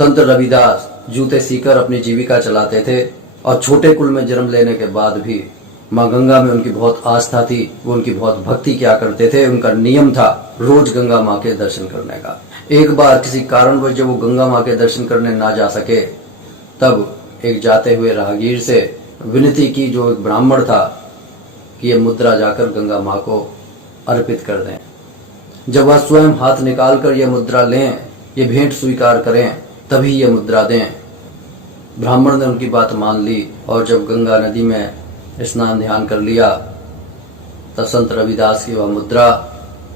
संत रविदास जूते सीकर अपनी जीविका चलाते थे और छोटे कुल में जन्म लेने के बाद भी माँ गंगा में उनकी बहुत आस्था थी। वो उनकी बहुत भक्ति किया करते थे। उनका नियम था रोज गंगा माँ के दर्शन करने का। एक बार किसी कारणवश जब वो गंगा माँ के दर्शन करने ना जा सके, तब एक जाते हुए राहगीर से विनती की, जो एक ब्राह्मण था, कि ये मुद्रा जाकर गंगा माँ को अर्पित कर दें। जब वह स्वयं हाथ निकालकर यह मुद्रा लें, ये भेंट स्वीकार करें, तभी ये मुद्रा दें। ब्राह्मण ने उनकी बात मान ली और जब गंगा नदी में स्नान ध्यान कर लिया, तब संत रविदास की वह मुद्रा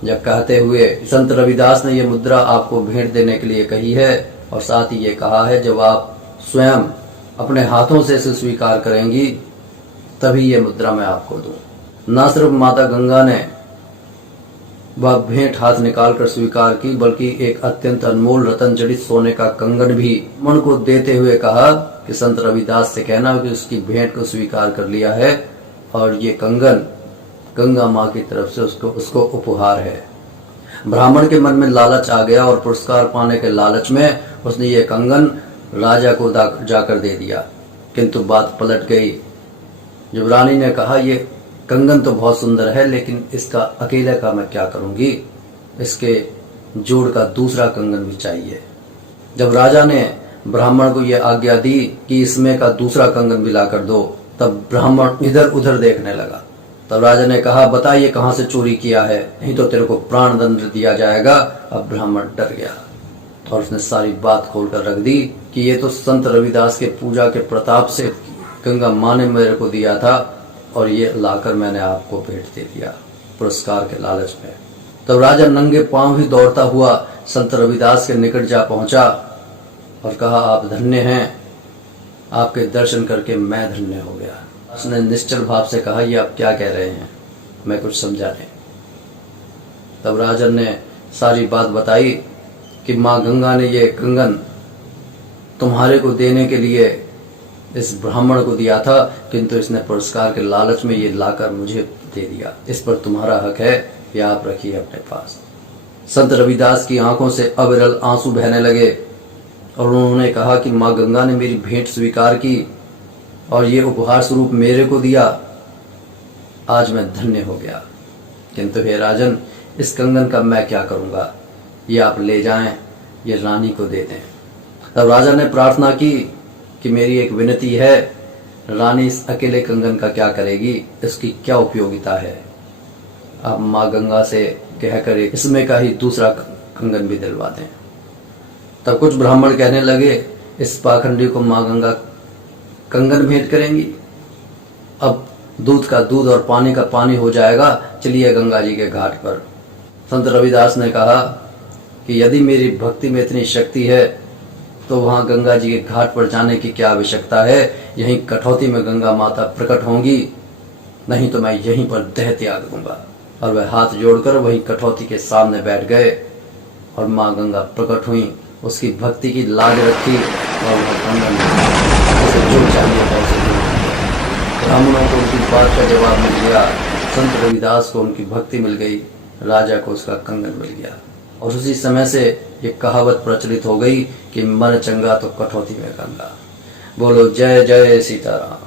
जब कहते हुए, संत रविदास ने यह मुद्रा आपको भेंट देने के लिए कही है और साथ ही ये कहा है, जब आप स्वयं अपने हाथों से इसे स्वीकार करेंगी तभी ये मुद्रा मैं आपको दूं। न सिर्फ माता गंगा ने वह भेंट हाथ निकालकर स्वीकार की, बल्कि एक अत्यंत अनमोल रतन जड़ित सोने का कंगन भी मन को देते हुए कहा कि संत रविदास से कहना कि उसकी भेंट को स्वीकार कर लिया है और ये कंगन गंगा माँ की तरफ से उसको उपहार है। ब्राह्मण के मन में लालच आ गया और पुरस्कार पाने के लालच में उसने ये कंगन राजा को जाकर दे दिया। किंतु बात पलट गई जब रानी ने कहा, ये कंगन तो बहुत सुंदर है, लेकिन इसका अकेले का मैं क्या करूंगी, इसके जोड़ का दूसरा कंगन भी चाहिए। जब राजा ने ब्राह्मण को यह आज्ञा दी कि इसमें का दूसरा कंगन भी ला कर दो, तब ब्राह्मण इधर उधर देखने लगा। तब राजा ने कहा, बता ये कहां से चोरी किया है, नहीं तो तेरे को प्राण दंड दिया जाएगा। अब ब्राह्मण डर गया और उसने सारी बात खोलकर रख दी कि ये तो संत रविदास के पूजा के प्रताप से गंगा माँ ने मेरे को दिया था और ये लाकर मैंने आपको भेंट दे दिया पुरस्कार के लालच में। तब राजा नंगे पांव ही दौड़ता हुआ संत रविदास के निकट जा पहुंचा और कहा, आप धन्य हैं, आपके दर्शन करके मैं धन्य हो गया। उसने निश्चल भाव से कहा, ये आप क्या कह रहे हैं, मैं कुछ समझा नहीं। तब राजन ने सारी बात बताई कि माँ गंगा ने ये कंगन तुम्हारे को देने के लिए इस ब्राह्मण को दिया था, किंतु इसने पुरस्कार के लालच में ये लाकर मुझे दे दिया। इस पर तुम्हारा हक है, ये आप रखिए अपने पास। संत रविदास की आंखों से अविरल आंसू बहने लगे और उन्होंने कहा कि माँ गंगा ने मेरी भेंट स्वीकार की और ये उपहार स्वरूप मेरे को दिया, आज मैं धन्य हो गया। किंतु हे राजन, इस कंगन का मैं क्या करूंगा, ये आप ले जाएं, ये रानी को दे दें। तब राजा ने प्रार्थना की कि मेरी एक विनती है, रानी इस अकेले कंगन का क्या करेगी, इसकी क्या उपयोगिता है, आप माँ गंगा से कहकर इसमें का ही दूसरा कंगन भी दिलवा दें। तब कुछ ब्राह्मण कहने लगे, इस पाखंडी को माँ गंगा कंगन भेंट करेंगी, अब दूध का दूध और पानी का पानी हो जाएगा, चलिए गंगा जी के घाट पर। संत रविदास ने कहा कि यदि मेरी भक्ति में इतनी शक्ति है तो वहां गंगा जी के घाट पर जाने की क्या आवश्यकता है, यहीं कठौती में गंगा माता प्रकट होंगी, नहीं तो मैं यहीं पर देह त्याग दूंगा। और वह हाथ जोड़कर वहीं कठौती के सामने बैठ गए और माँ गंगा प्रकट हुई, उसकी भक्ति की लाज रखी और वह गंगा जो चाहिए था उसे दी। ब्राह्मणों को उनकी बात का जवाब मिल गया, संत रविदास को उनकी भक्ति मिल गई, राजा को उसका कंगन मिल गया। और उसी समय से ये कहावत प्रचलित हो गई कि मन चंगा तो कठौती में गंगा। बोलो जय जय सीताराम।